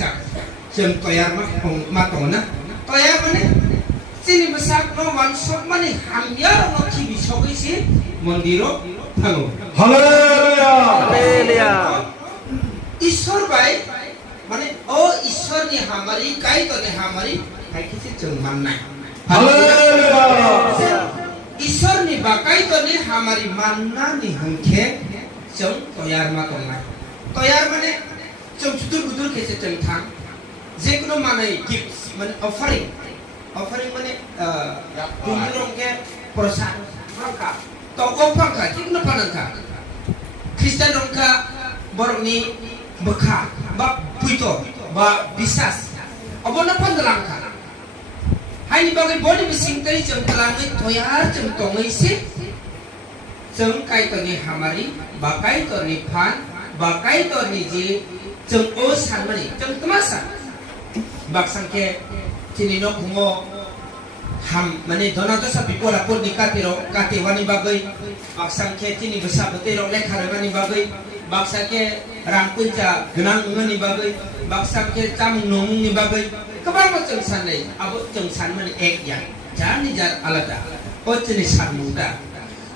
besak jeng toyar matona toyar mana sini besak no wansok mana hamyar no kibi sogi si mondiro tango Haleluya. ईश्वर भाई माने ओ ईश्वर ने हमारी काई तो ने हमारी काई किसी जंग मानना Haleluya. ईश्वर ने बाकाई तो ने हमारी मानना ने हमके जंग तैयार मा करना तैयार माने जंग बुदुर बुदुर कैसे जंग था जे कुनो माने गिफ्ट माने ऑफरिंग माने बुदुरों के प्रसाद रंका तो ओपंका कितना पनंका Kristen rongka boroni bekha ba puito ba bisas abona pandalangka haini bagai body bising tari jeng telangi toyar jeng tongai si jeng kai toni hamari bakai toni pan bakai toni ji jeng o sanmani jeng temasa baksangke tinino kungo ham mane donato sa pipola pun dikatiro katiwani bagai baksang ke tini besar betiro lekharani bagai baksang ke rangkunca genang ngani bagai baksang ke cam nung ni bagai kebang macam sanai abu jengsan mane ek yang jani jar alada o tini san muda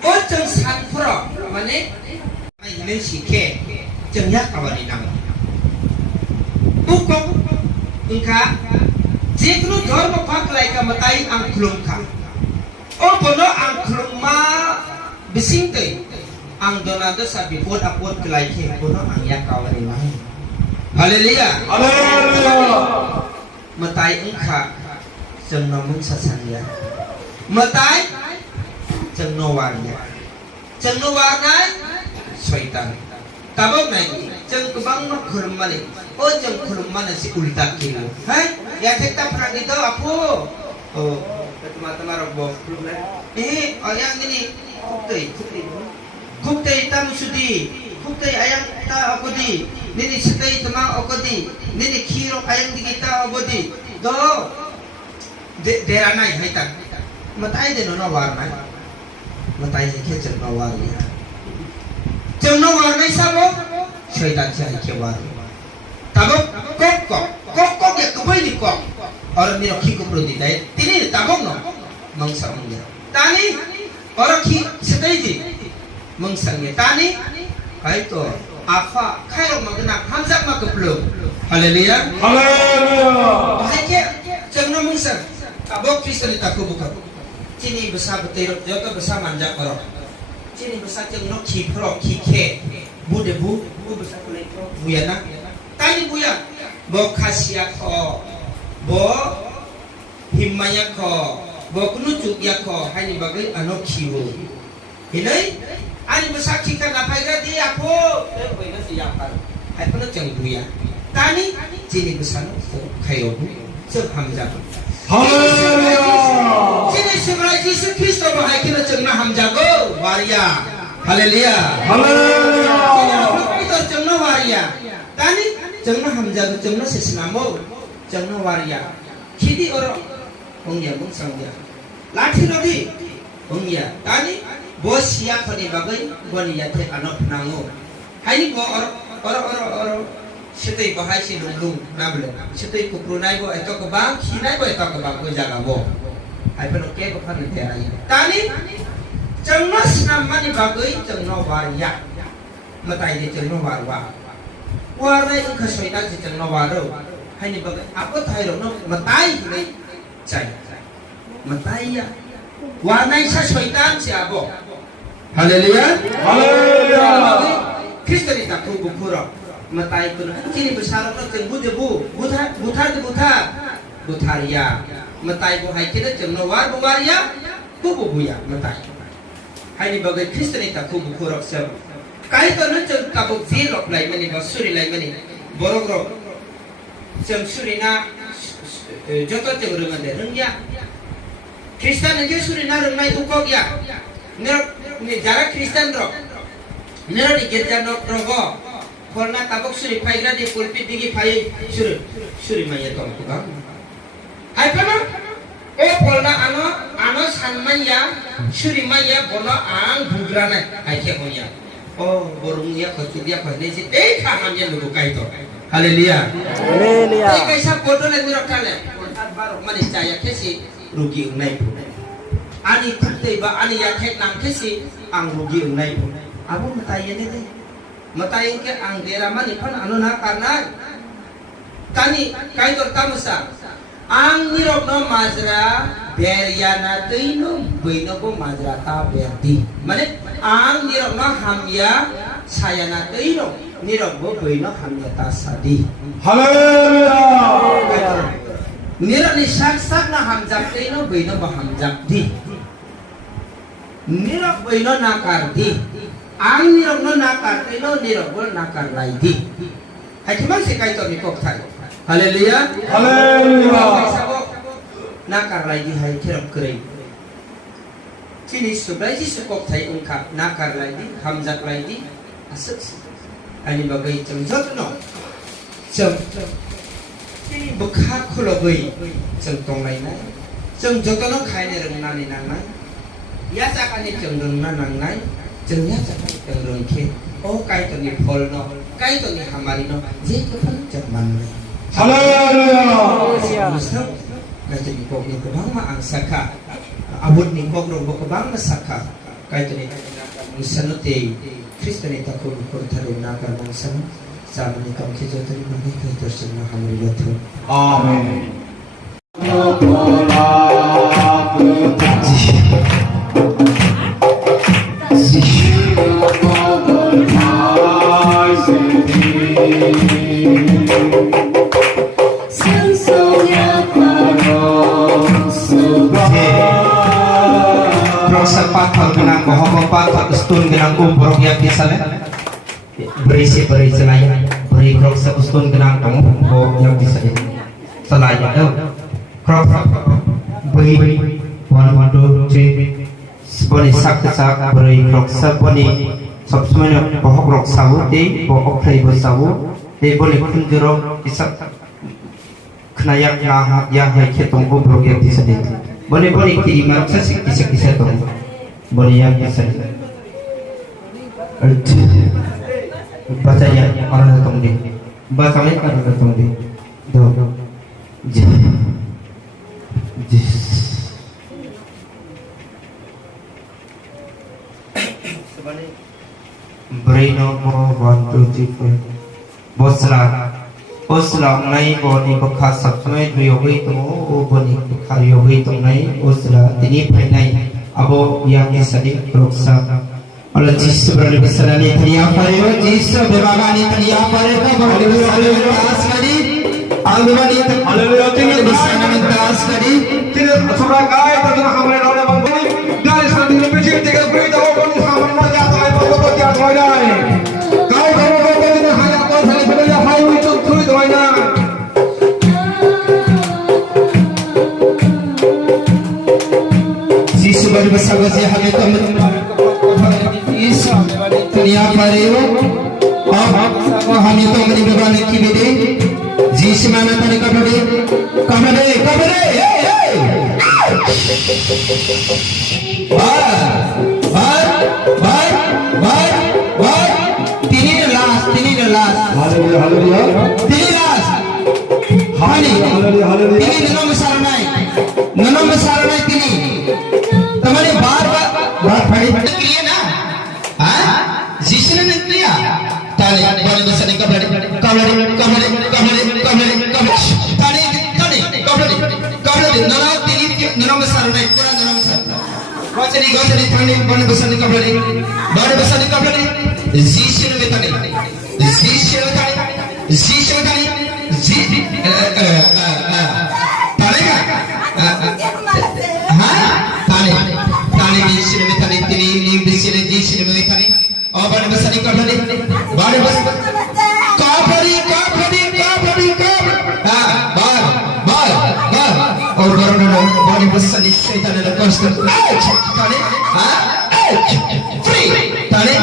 o jengsan pro mane ini sike jengyak kawani nam bukom engka jiknu dharma paklai ka matai ang klungka o bono ang klungma bisingtei ang donado sa bipod apod kelai ke bono ang yakawani lain haleluya Haleluya. matai engka jeng nomong sasanya matai jeng no warnya syaitan tabok nai jeng kebang no kurmani o jeng kurmana si ulta kilo hai ya kita pernah gitu aku oh teman-teman robo ayang ini kuktei tamu sudi kuktei ayang ta aku di nini setai temang aku di nini kirok ayang di kita aku di do deranai hai tak matai de no warna matai ke jeng no warna jeng no warna sabo syaitan jai ke warna tabok kok ya kebai di kok orang ni roki kupro di dai tini tabok no mangsangnya tani orang ki sedaiji mangsangnya tani kaito apa kairo magna hamzak ma kuplo haleluya Haleluya. bahaya jangan mangsang tabok Kristen taku buka tini besar betero joto besar manjak orang tini besar jangan ki pro ki ke bude bu besar kulai pro buyana tani buya bo khasiya ko bo himmaya ko bo kunujuk ya ko hani bagai anokhiwo hinai ani besaki kan apa di apo boina siapa ai kono jeng buya tani jini besano khayo bu se hamza Haleluya. jini sebelah Yesus Kristus bahai kena jengna hamza go waria haleluya Haleluya. itu jengna waria tani jengna hamza jengna sesnamo jengna waria kidi orang ongya bungsang dia lati lodi ongya tani bos siap pada bagai boni yate anak nango hai bo orang setai bahai si lung nable setai kuprunai bo eto ke bang kinai bo eto ke bang ko jaga bo hai peno ke ko kan te ai tani jengna snamani bagai jengna waria matai dia jengna warwa warna itu kesulitan sejeng nawaro hanya bagai apa tahu no matai ini cai matai ya warna itu kesulitan siapa haleluya Haleluya. Kristen itu aku bukuro matai itu kini besar no jeng butaria matai bu hai kita jeng nawar buwaria buya matai hanya bagai Kristen itu aku bukuro siapa kai to no jeng kabuk zilok lai mani ba suri lai mani borogro jeng suri na joto jeng rengan de rengya Kristen aja suri na rengai ukok ya ne jara Kristen ro ne di gerja no rogo korna kabuk suri paigra di pulpit digi pai suri maya to ko hai pana polna ano sanmanya suri maya bono ang bugrana hai ke hoya oh borong dia ko tu dia ko ne si khamnya lugu kai to Haleluya. Haleluya. Ay kaysa bodo le nirok kale. At barok manis caya kesi rugi ungnai pun. Ani takte ba ani yakhek nang kesi ang rugi ungnai pun. Abo matayen deh. Matayen ke ang dera mani pan anu na karena tani kaitor kamusa. Ang nirok no mazra beriana teino beino ko mazra ta berdi. Mane ang nirok no hamya sayana teino nirok bo beino hamya ta sadi. 할렐루야. Nirok ni sak na hamjak teino beino ba hamjak di. Nirok beino nakar di. Ang nirok no nakar teino nirok bo nakar lai di. Hai kimang se kaitor ni kok thai. Haleluya. 할렐루야. Nakar lagi hai kirap kering. Kini sebelah sukok thai ungkap nakar lagi hamzat lagi asuk. Ani bagai cemjot no. Cem. Kini bekak kulobai cemtong lain nai. Cemjot no khai ne reng nani nang nai. Ya sakani cemreng nang nai. Cemnya sakani cemreng ke. Oh kai to ni phol no. Kai to ni hamari no. Je kepan cemman. 할렐루야. Kaya ni kok ni kebang ma ang saka abot ni kok ro kebang na saka kaya ni misanute Kristen ita ko taro na ka ng san sabi ni kam kijo tari mani kay tersin na haleluya to. 아멘. Pathal genang bahwa pathal stun genang umbrok yak disale berisi selaya beri krok stun genang tong bo yak disale selaya do krok beri one two three seboni sak beri krok seboni sabsmene bahwa krok sawu de bahwa play bo sawu de boleh kunjero isak kenayak nah ya hai ketong umbrok yak disale boleh kiriman sesik kisah tong boleh yang bisa baca ya orang datang di baca lagi orang datang di do beri nomor 1 2 3 bosla nai boni bakha sabsmai yogi to boni bakha yogi to nai bosla tini nai abo yang sadi roksa ala jisu berali besarani tania pareo jisu bebagani tania pareo berali askari alwani 할렐루야. tania besarani askari tidak surah kaya tentang hamil oleh bang bani dari saat ini pecah tiga berita orang hamil manja atau apa tiap hari kau kalau tidak hanya kau saling berbeda hai itu tuh itu aja. Bari bersama saya hanya teman Isa dunia pareo hanya teman di bawah kibede jisi mana tadi kabade tini last 할렐루야. tini last hani tini nono besar naik tini teman बार फड़ी clear ना हाँ जिसने नहीं clear ताले बोले बस नहीं कबड्डी ताले नना तीन नना में सारा नहीं पूरा नना में सारा गौचरी थाने बोले बस नहीं कबड्डी बोले बस नहीं कबड्डी जिसने में ताले ताले हाँ ताले जिसने में ताले तीन जिसने में ताले और बोले बस नहीं कबड्डी बोले बस कबड्डी और बॉडी बस नहीं शैतान ने कष्ट ताले हाँ फ्री ताले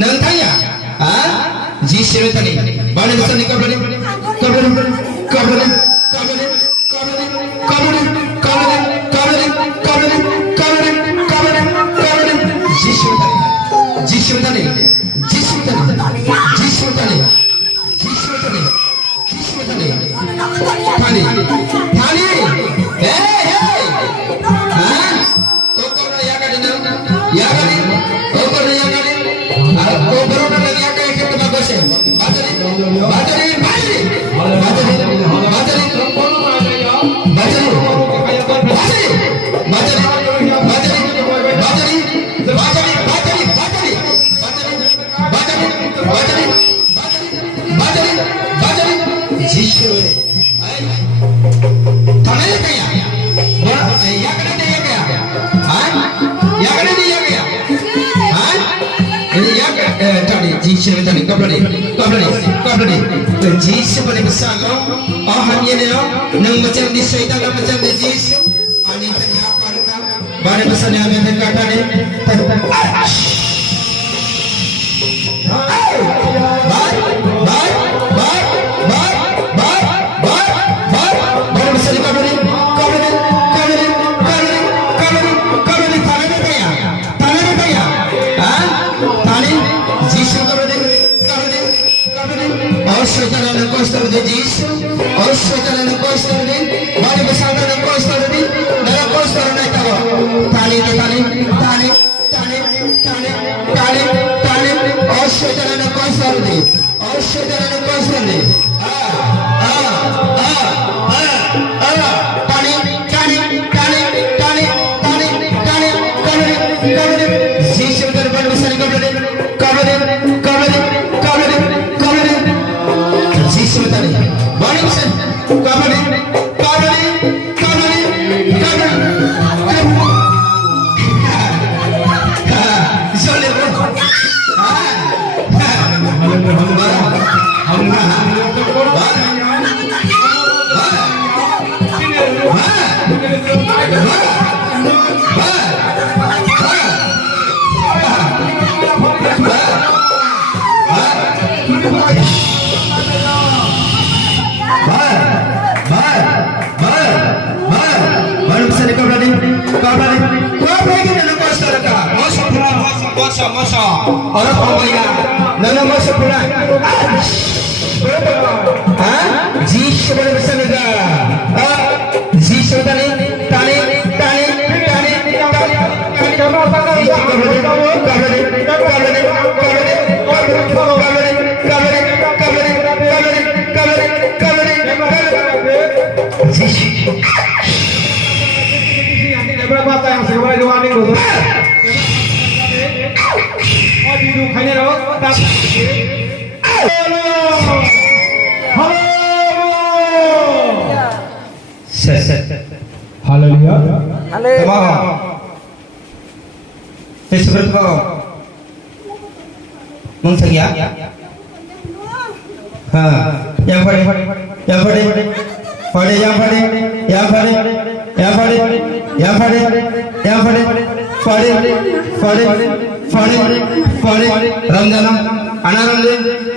नंथाया हाँ जिसने ताले बॉडी बस नहीं कबड्डी जिसने ताले Yesus tadi kaplani to Yesus pada bersama oh hanya ni nang macam di syaitan macam di Yesus ani tadi apa kita bare bersama ada kata ni orang pembayar, nana masuk pulang. Yesus pada bersama Yesus tadi. Berapa yang sebenarnya diwaning dulu? Haleluya. Haleluya. Seperti apa? Mungkin ya? Yang Ramdana, Anaramde,